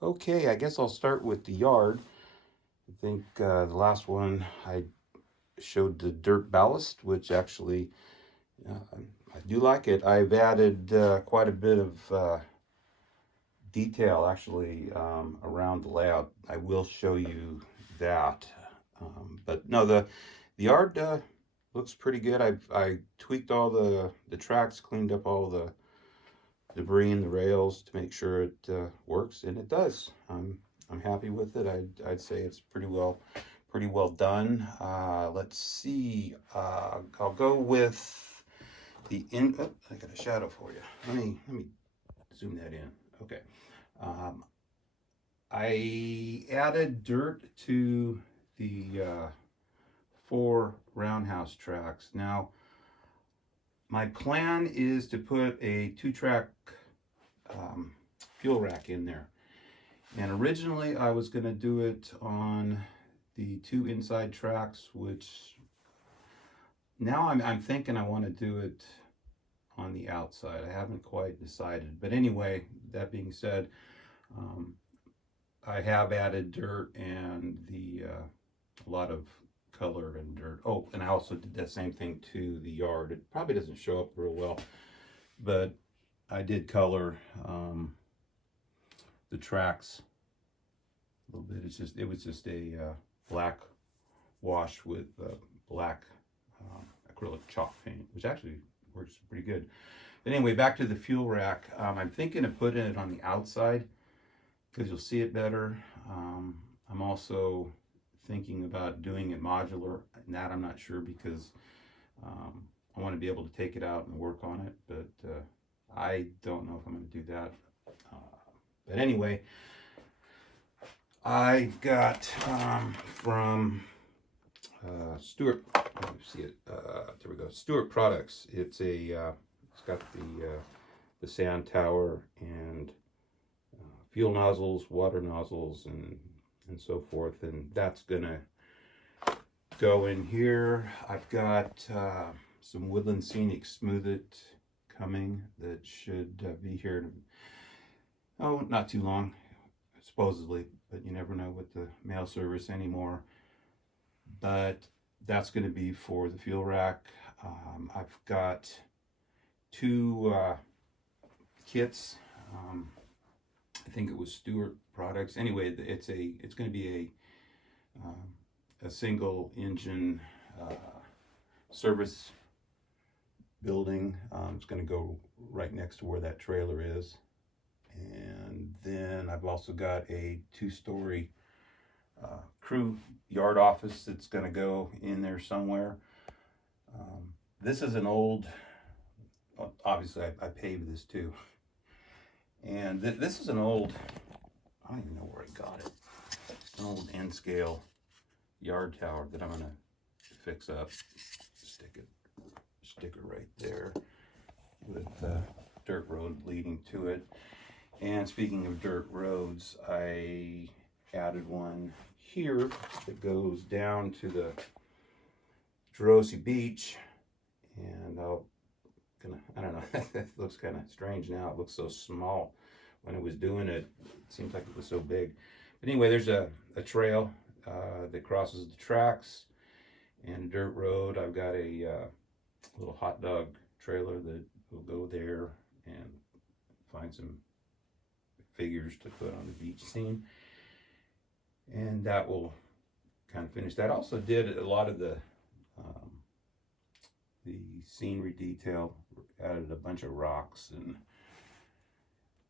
Okay, I guess I'll start with the yard. I think the last one I showed the dirt ballast, which actually I do like it. I've added quite a bit of detail actually around the layout. I will show you that. But no, the yard looks pretty good. I tweaked all the tracks, cleaned up all the debris in the rails to make sure it works, and it does. I'm happy with it. I'd say it's pretty well done. Let's see. I'll go with the in. Oh, I got a shadow for you. Let me zoom that in. Okay. Um, I added dirt to the four roundhouse tracks. Now, my plan is to put a two-track um, fuel rack in there. And originally I was going to do it on the two inside tracks, which now I'm thinking I want to do it on the outside. I haven't quite decided. But anyway, that being said, um, I have added dirt and a lot of color and dirt. Oh, and I also did that same thing to the yard. It probably doesn't show up real well, but I did color the tracks a little bit. It was just a black wash with black acrylic chalk paint, which actually works pretty good. But anyway, back to the fuel rack. I'm thinking of putting it on the outside because you'll see it better. I'm also thinking about doing it modular, and that I'm not sure because I want to be able to take it out and work on it, but I don't know if I'm going to do that. Uh, but anyway, I've got from Stewart. Let me see it. There we go. Stewart Products. It's got the sand tower and fuel nozzles, water nozzles, and so forth. And that's gonna go in here. I've got some Woodland Scenic Smooth It coming that should be here. Not too long, supposedly, but you never know with the mail service anymore. But that's going to be for the fuel rack. I've got two kits. I think it was Stewart Products. Anyway, it's going to be a single engine service building. It's going to go right next to where that trailer is. And then I've also got a two-story crew yard office that's going to go in there somewhere. This is an old, obviously I paved this too. And this is an old, I don't even know where I got it, an old N scale yard tower that I'm going to fix up. Stick it right there with dirt road leading to it. And speaking of dirt roads, I added one here that goes down to the Jerosi Beach, and I don't know, that looks kind of strange now. It looks so small. When I was doing it, it seems like it was so big. But anyway, there's a trail that crosses the tracks and a dirt road. I've got a little hot dog trailer that will go there and find some figures to put on the beach scene. And that will kind of finish that. Also did a lot of the scenery detail, added a bunch of rocks and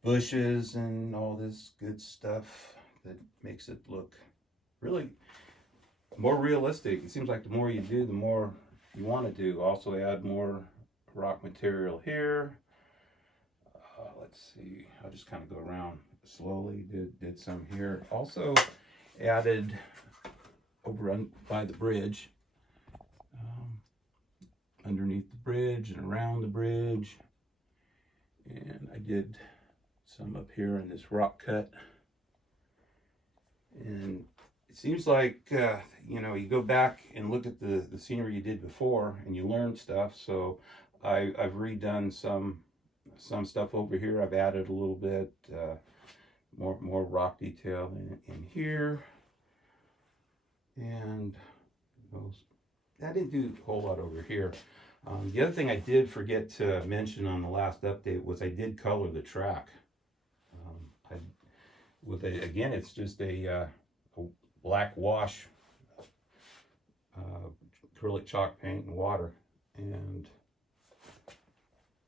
bushes and all this good stuff that makes it look really more realistic. It seems like the more you do, the more you want to do. Also add more rock material here. Let's see, I'll just kind of go around slowly. Did some here. Also added over by the bridge, underneath the bridge and around the bridge, and I did some up here in this rock cut. And it seems like you go back and look at the scenery you did before and you learn stuff. So I've redone some stuff over here. I've added a little bit, more rock detail in here. And I didn't do a whole lot over here. The other thing I did forget to mention on the last update was I did color the track. Again, it's just a black wash, acrylic chalk paint and water, and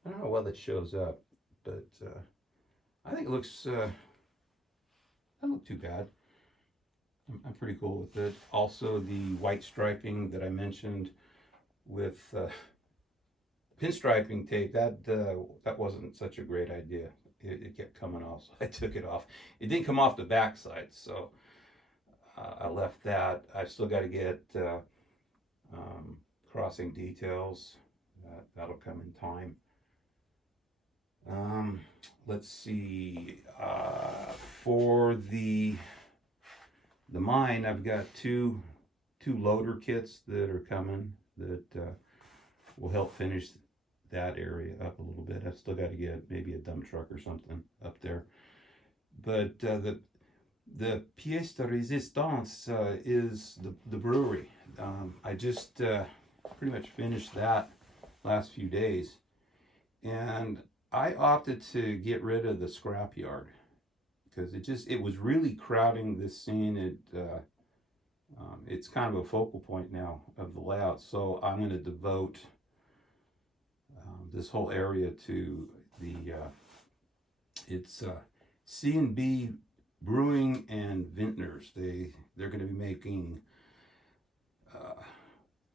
I don't know whether it shows up, but I think it looks doesn't look too bad. I'm pretty cool with it. Also, the white striping that I mentioned with pinstriping tape, that wasn't such a great idea. It kept coming off, so I took it off. It didn't come off the back side, so I left that. I've still got to get crossing details. That'll come in time. Let's see. For the mine, I've got two loader kits that are coming that will help finish that area up a little bit. I've still got to get maybe a dump truck or something up there. But the pièce de résistance is the brewery. I just pretty much finished that last few days, and I opted to get rid of the scrapyard because it was really crowding this scene. It's kind of a focal point now of the layout, so I'm going to devote this whole area to the it's C&B Brewing and Vintners. They're going to be making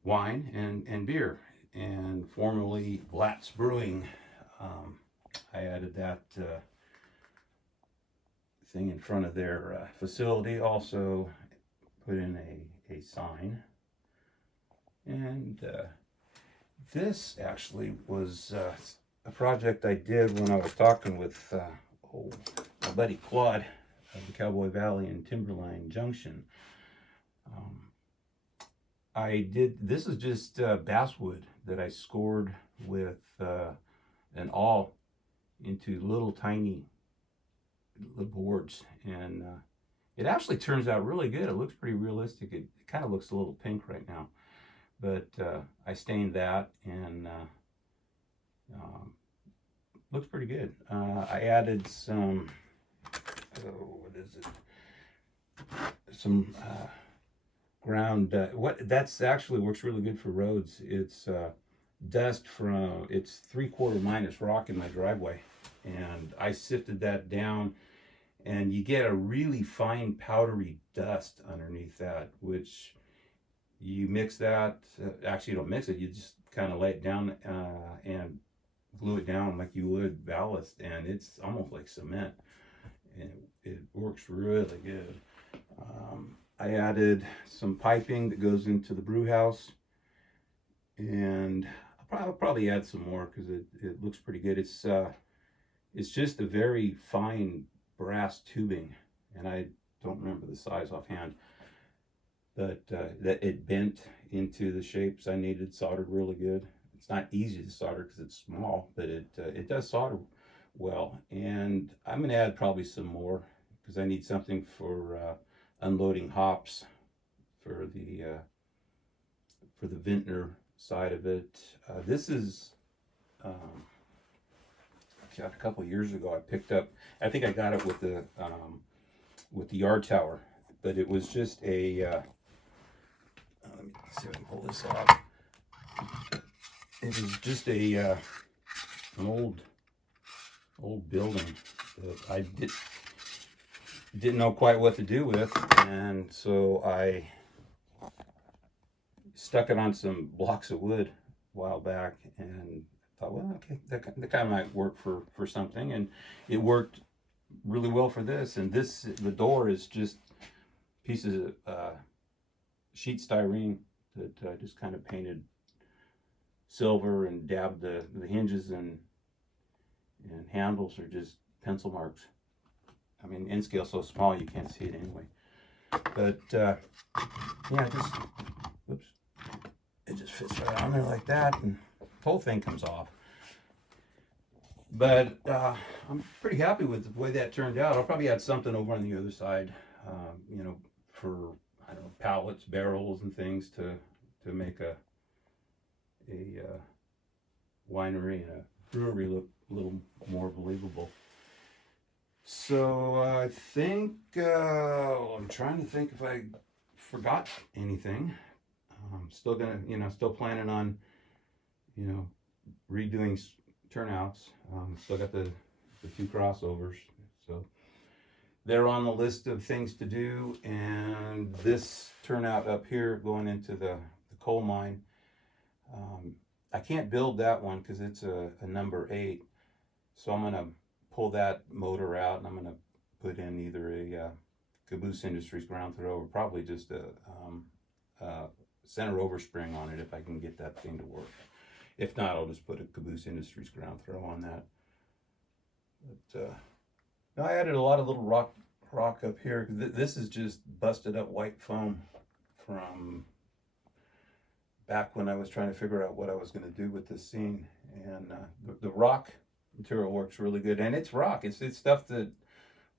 wine and beer, and formerly Blatz Brewing. I added that thing in front of their facility. Also put in a sign, and this actually was a project I did when I was talking with my buddy Claude of the Cowboy Valley and Timberline Junction. This is just basswood that I scored with an awl into little tiny boards, and it actually turns out really good. It looks pretty realistic. It kind of looks a little pink right now, but I stained that, and looks pretty good. I added some, what is it? Some ground. That's actually works really good for roads. It's dust from, it's 3/4 minus rock in my driveway, and I sifted that down, and you get a really fine powdery dust underneath that, which you mix that, actually you don't mix it, you just kind of lay it down and glue it down like you would ballast, and it's almost like cement, and it works really good. I added some piping that goes into the brew house, and I'll probably add some more because it looks pretty good. It's just a very fine brass tubing, and I don't remember the size offhand, but that it bent into the shapes I needed, soldered really good. It's not easy to solder because it's small, but it does solder well. And I'm going to add probably some more because I need something for unloading hops for the vintner side of it. This is a couple of years ago I picked up. I think I got it with the yard tower, but it was just a. Let me see if I can pull this off. It was just an old building that I didn't know quite what to do with, and so I stuck it on some blocks of wood a while back, and thought, well, okay, that kind of might work for something, and it worked really well for this. And the door is just pieces of sheet styrene that I just kind of painted silver and dabbed the hinges and handles are just pencil marks. I mean, N scale so small you can't see it anyway. But yeah, whoops, it just fits right on there like that, and the whole thing comes off. But I'm pretty happy with the way that turned out. I'll probably add something over on the other side, you know, for, I don't know, pallets, barrels, and things to make a winery and a brewery look a little more believable. So I think I'm trying to think if I forgot anything. I'm still gonna, you know, still planning on, you know, redoing turnouts. Still got the two crossovers, so they're on the list of things to do. And this turnout up here going into the coal mine, I can't build that one because it's a number 8. So I'm gonna pull that motor out and I'm gonna put in either a Caboose Industries ground throw or probably just a center overspring on it if I can get that thing to work. If not, I'll just put a Caboose Industries ground throw on that. But I added a lot of little rock up here. This is just busted up white foam from back when I was trying to figure out what I was going to do with this scene. And the rock material works really good. And it's rock. It's stuff that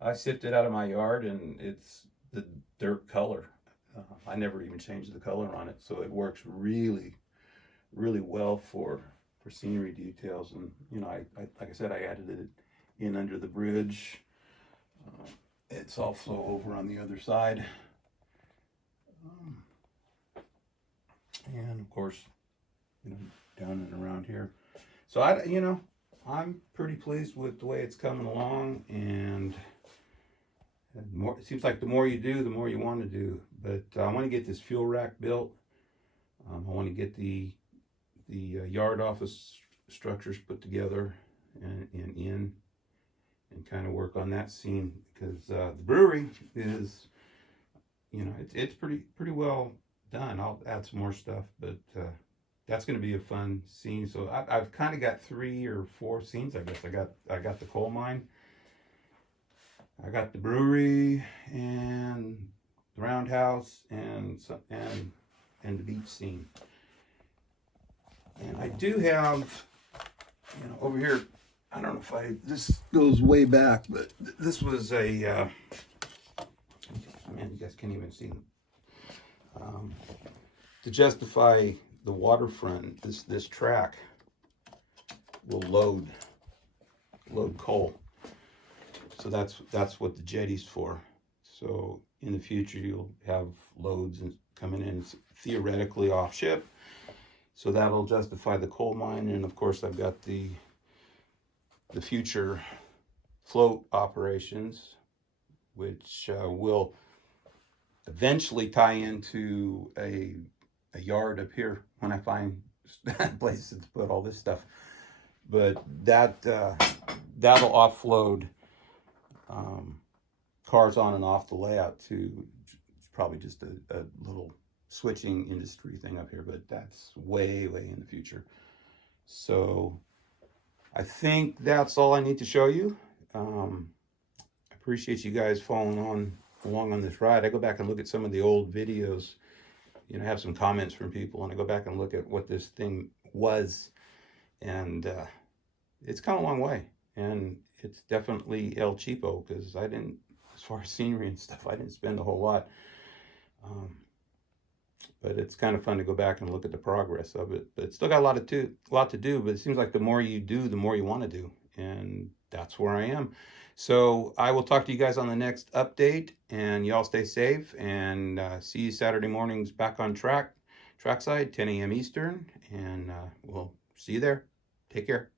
I sifted out of my yard, and it's the dirt color. I never even changed the color on it. So it works really, really well for scenery details. And, you know, I like I said, I added it in under the bridge. It's all flow over on the other side. And of course, you know, down and around here. So I'm pretty pleased with the way it's coming along, and more, it seems like the more you do, the more you want to do. But I want to get this fuel rack built. I want to get the yard office structures put together and kind of work on that scene, because the brewery is, you know, it's pretty well done. I'll add some more stuff, but that's going to be a fun scene. So I've kind of got 3 or 4 scenes, I guess. I got the coal mine, I got the brewery, and the roundhouse, and the beach scene. And I do have, you know, over here, I don't know if this goes way back, but this was a, man, you guys can't even see them. To justify the waterfront, this track will load coal. So that's what the jetty's for. So in the future, you'll have loads coming in theoretically off ship. So that'll justify the coal mine. And of course, I've got the future float operations, which will eventually tie into a yard up here when I find places to put all this stuff. But that'll offload cars on and off the layout to probably just a little switching industry thing up here, but that's way in the future. So I think that's all I need to show you. I appreciate you guys following along on this ride. I go back and look at some of the old videos, you know, have some comments from people, and I go back and look at what this thing was, and it's come a long way, and it's definitely El Cheapo, because I didn't, as far as scenery and stuff, I didn't spend a whole lot. But it's kind of fun to go back and look at the progress of it. But it's still got a lot to do, but it seems like the more you do, the more you want to do. And that's where I am. So I will talk to you guys on the next update, and y'all stay safe, and see you Saturday mornings back on trackside, 10 a.m. Eastern, and we'll see you there. Take care.